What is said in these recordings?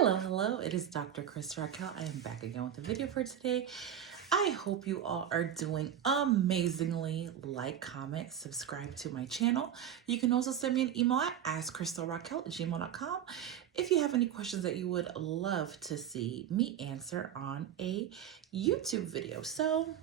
Hello, it is Dr. Askkrystalracquel. I am back again with a video for today. I hope you all are doing amazingly. Like, comment, subscribe to my channel. You can also send me an email at askkrystalracquel@gmail.com if you have any questions that you would love to see me answer on a YouTube video. So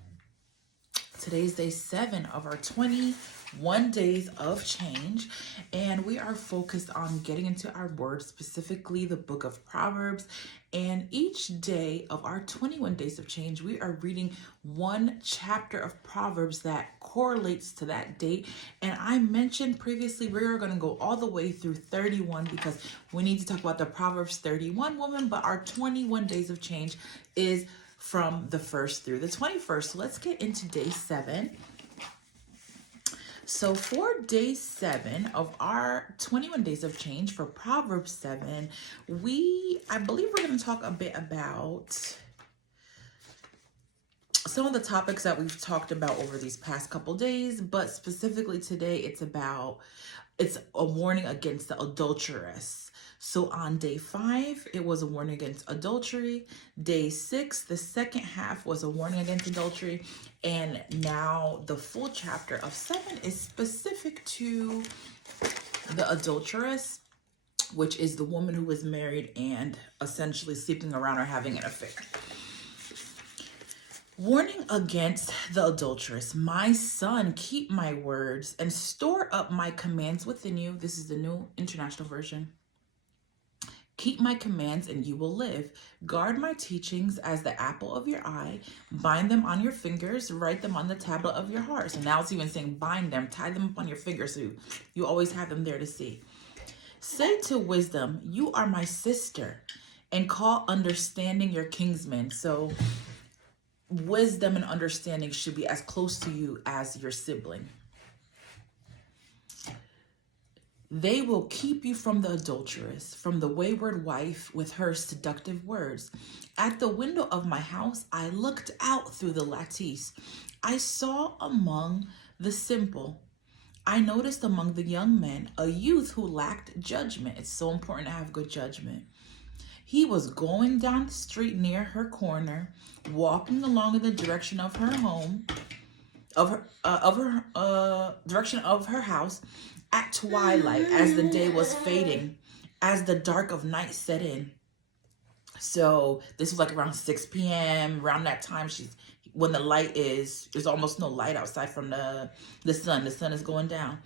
today's day 7 of our 21 days of change, and we are focused on getting into our word, specifically the book of Proverbs. And each day of our 21 days of change, we are reading one chapter of Proverbs that correlates to that date. And I mentioned previously we are going to go all the way through 31 because we need to talk about the Proverbs 31 woman, but our 21 days of change is from the 1st through the 21st. So let's get into day 7. So for day 7 of our 21 days of change for Proverbs 7, I believe we're going to talk a bit about some of the topics that we've talked about over these past couple days, but specifically today it's a warning against the adulteress. So on day 5, it was a warning against adultery. Day 6, the second half, was a warning against adultery. And now the full chapter of 7 is specific to the adulteress, which is the woman who was married and essentially sleeping around or having an affair. Warning against the adulteress. My son, keep my words and store up my commands within you. This is the New International Version. Keep my commands and you will live. Guard my teachings as the apple of your eye. Bind them on your fingers. Write them on the tablet of your heart. So now it's even saying bind them. Tie them up on your fingers so you always have them there to see. Say to wisdom, you are my sister. And call understanding your kinsman. So wisdom and understanding should be as close to you as your sibling. They will keep you from the adulteress, from the wayward wife with her seductive words. At the window of my house, I looked out through the lattice. I saw among the simple. I noticed among the young men a youth who lacked judgment. It's so important to have good judgment. He was going down the street near her corner, walking along in the direction of her home, direction of her house, at twilight, as the day was fading, as the dark of night set in. So this was like around 6 p.m. Around that time, when the light there's almost no light outside from the sun. The sun is going down.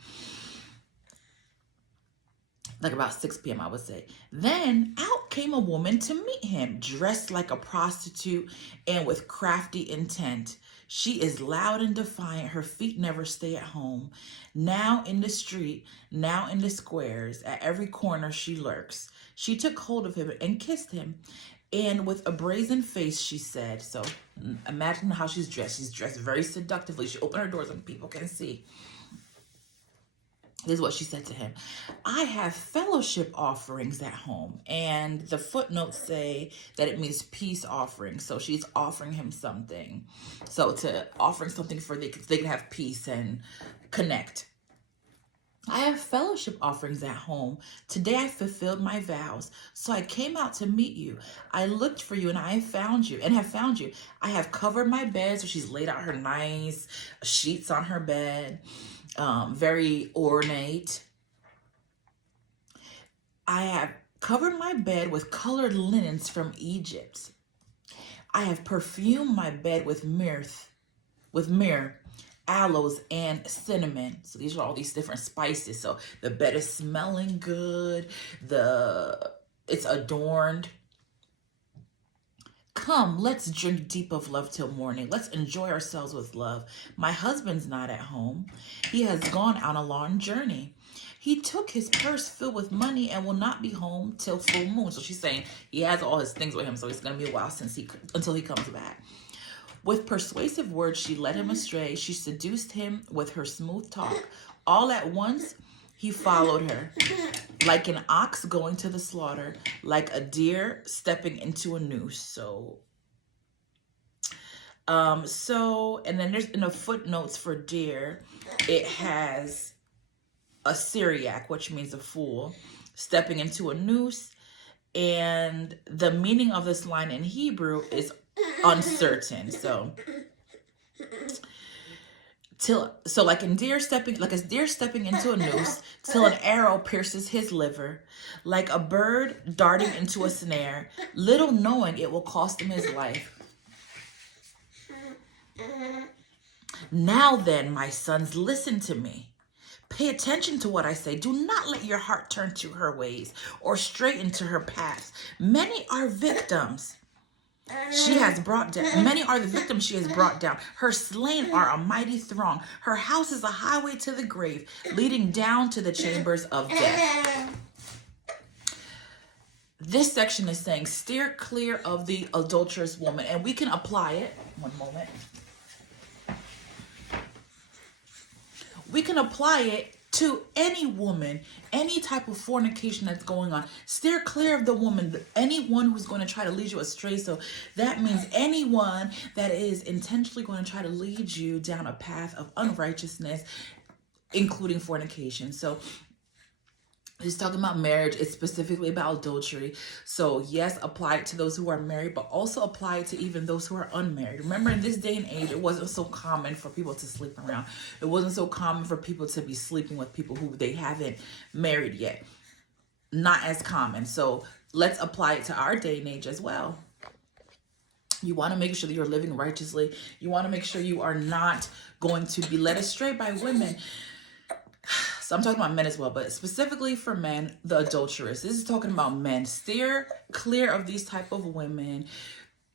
Like about 6 p.m., I would say. Then out came a woman to meet him, dressed like a prostitute and with crafty intent. She is loud and defiant. Her feet never stay at home. Now in the street, now in the squares, at every corner she lurks. She took hold of him and kissed him. And with a brazen face, she said, so imagine how she's dressed. She's dressed very seductively. She opened her doors and people can see. This is what she said to him. I have fellowship offerings at home. And the footnotes say that it means peace offering. So she's offering him something. So offering something so they can have peace and connect. I have fellowship offerings at home. Today I fulfilled my vows. So I came out to meet you. I looked for you and I have found you. I have covered my bed. So she's laid out her nice sheets on her bed. Very ornate. I have covered my bed with colored linens from Egypt. I have perfumed my bed with myrrh, aloes, and cinnamon. So these are all these different spices. So the bed is smelling good. It's adorned. Come, let's drink deep of love till morning. Let's enjoy ourselves with love. My husband's not at home. He has gone on a long journey. He took his purse filled with money and will not be home till full moon. So she's saying he has all his things with him, so it's going to be a while until he comes back. With persuasive words, she led him astray. She seduced him with her smooth talk. All at once, he followed her, like an ox going to the slaughter, like a deer stepping into a noose. And then there's in the footnotes for deer, it has a Syriac, which means a fool, stepping into a noose, And the meaning of this line in Hebrew is uncertain. So like a deer stepping into a noose till an arrow pierces his liver, like a bird darting into a snare, little knowing it will cost him his life. Now then, my sons, listen to me. Pay attention to what I say. Do not let your heart turn to her ways or stray into her paths. Many are victims she has brought down. Many are the victims she has brought down. Her slain are a mighty throng. Her house is a highway to the grave, leading down to the chambers of death. This section is saying, steer clear of the adulterous woman. And we can apply it. One moment. We can apply it to any woman, any type of fornication that's going on. Steer clear of the woman, anyone who's going to try to lead you astray. So that means anyone that is intentionally going to try to lead you down a path of unrighteousness, including fornication. So it's talking about marriage. It's specifically about adultery. So yes, apply it to those who are married, but also apply it to even those who are unmarried. Remember, in this day and age, it wasn't so common for people to sleep around. It wasn't so common for people to be sleeping with people who they haven't married yet. Not as common. So let's apply it to our day and age as well. You want to make sure that you're living righteously. You want to make sure you are not going to be led astray by women. So I'm talking about men as well, but specifically for men, the adulteress. This is talking about men. Steer clear of these type of women.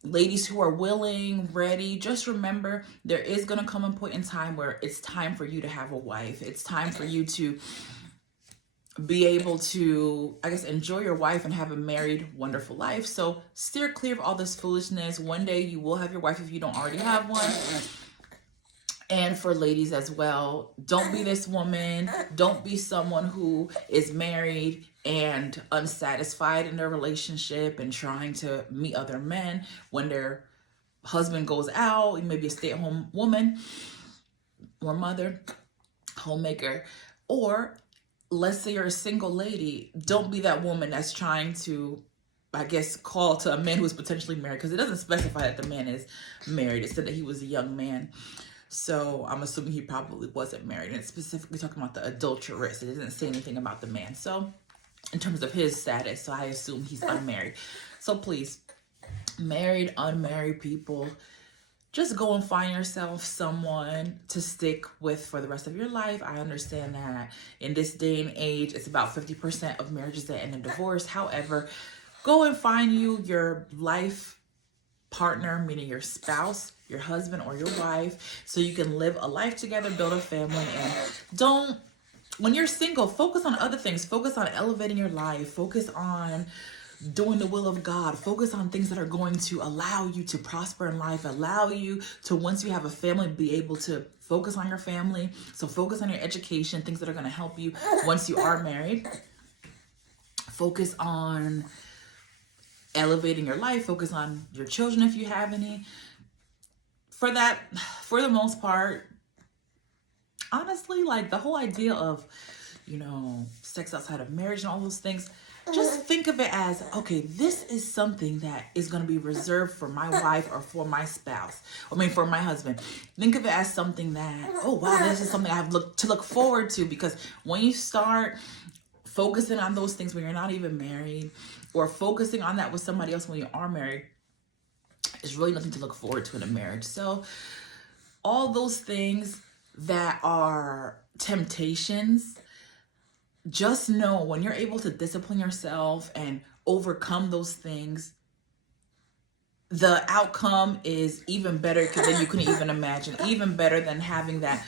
Ladies who are willing, ready, just remember there is going to come a point in time where it's time for you to have a wife. It's time for you to be able to, I guess, enjoy your wife and have a married, wonderful life. So steer clear of all this foolishness. One day you will have your wife if you don't already have one. And for ladies as well, don't be this woman. Don't be someone who is married and unsatisfied in their relationship and trying to meet other men when their husband goes out. You may be a stay-at-home woman or mother, homemaker. Or let's say you're a single lady. Don't be that woman that's trying to, I guess, call to a man who's potentially married, because it doesn't specify that the man is married. It said that he was a young man. So I'm assuming he probably wasn't married. And it's specifically talking about the adulteress. It doesn't say anything about the man. So in terms of his status, so I assume he's unmarried. So please, married, unmarried people, just go and find yourself someone to stick with for the rest of your life. I understand that in this day and age, it's about 50% of marriages that end in divorce. However, go and find you your life partner, meaning your spouse, your husband or your wife, so you can live a life together, build a family. And don't, when you're single, focus on other things. Focus on elevating your life. Focus on doing the will of God. Focus on things that are going to allow you to prosper in life, allow you to, once you have a family, be able to focus on your family. So focus on your education, things that are going to help you once you are married. Focus on elevating your life. Focus on your children if you have any. For that, for the most part, honestly, like the whole idea of, you know, sex outside of marriage and all those things, just think of it as, okay, this is something that is going to be reserved for my wife or for my spouse. I mean, for my husband. Think of it as something that, oh, wow, this is something I have to look forward to. Because when you start focusing on those things when you're not even married, or focusing on that with somebody else when you are married, it's really nothing to look forward to in a marriage. So all those things that are temptations, just know when you're able to discipline yourself and overcome those things, the outcome is even better than you can even imagine, even better than having that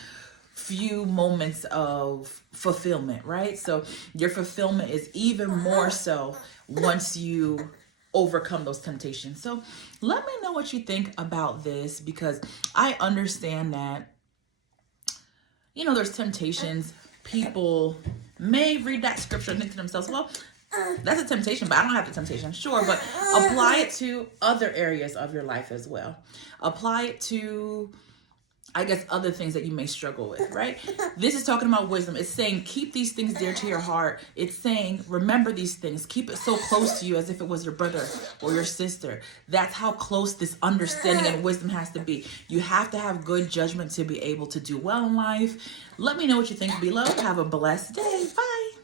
few moments of fulfillment, right? So your fulfillment is even more so once you overcome those temptations. So let me know what you think about this, because I understand that, you know, there's temptations. People may read that scripture and think to themselves, well, that's a temptation, but I don't have the temptation. Sure, but apply it to other areas of your life as well. Apply it to, I guess, other things that you may struggle with, right? This is talking about wisdom. It's saying keep these things dear to your heart. It's saying remember these things. Keep it so close to you as if it was your brother or your sister. That's how close this understanding and wisdom has to be. You have to have good judgment to be able to do well in life. Let me know what you think below. Have a blessed day. Bye.